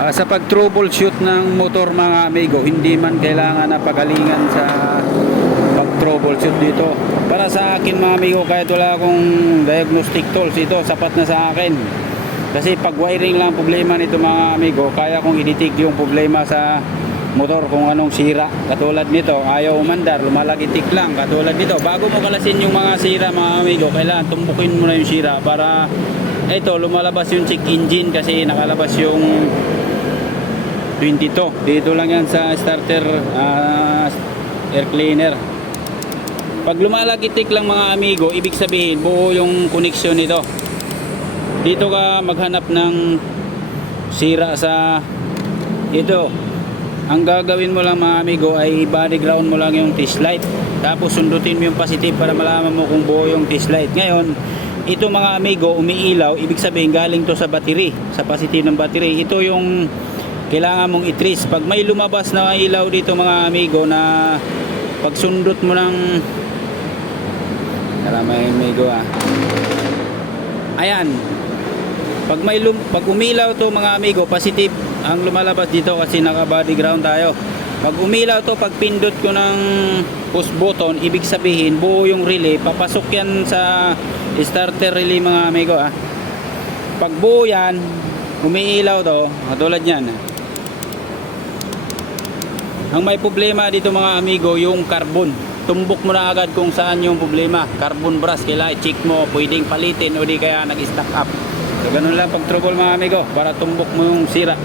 Sa pag troubleshoot ng motor mga amigo, hindi man kailangan na pagalingan sa pag troubleshoot dito. Para sa akin mga amigo, kahit wala akong diagnostic tools, ito sapat na sa akin. Kasi pag wiring lang problema nito mga amigo, kaya kong i-detect yung problema sa motor kung anong sira. Katulad nito, ayaw umandar, lumalagitik lang. Katulad nito, bago mo kalasin yung mga sira mga amigo, kailangan tumbukin mo na yung sira para ito lumalabas yung check engine kasi nakalabas yung 22. Dito lang yan sa starter air cleaner. Pag lumalagitik lang mga amigo, ibig sabihin buo yung connection nito. Dito ka maghanap ng sira sa ito. Ang gagawin mo lang mga amigo ay body ground mo lang yung test light. Tapos sundutin mo yung positive para malaman mo kung buo yung test light. Ngayon, ito mga amigo umiilaw, ibig sabihin galing to sa battery, sa positive ng battery. Ito yung kailangan mong i-trace. Pag may lumabas na ilaw dito mga amigo na pag sundot mo ng ayan, pag umilaw to mga amigo, positive ang lumalabas dito kasi naka body ground tayo. Pag umilaw to, pag pindot ko ng push button, ibig sabihin buo yung relay, papasok yan sa starter relay mga amigo Pag buo yan, umiilaw to, katulad yan. Ang may problema dito mga amigo, yung carbon. Tumbok mo na agad kung saan yung problema. Carbon brush, kailangan i-check mo, pwedeng palitin o di kaya nag-stack up. So, ganun lang pag trouble mga amigo, para tumbok mo yung sira.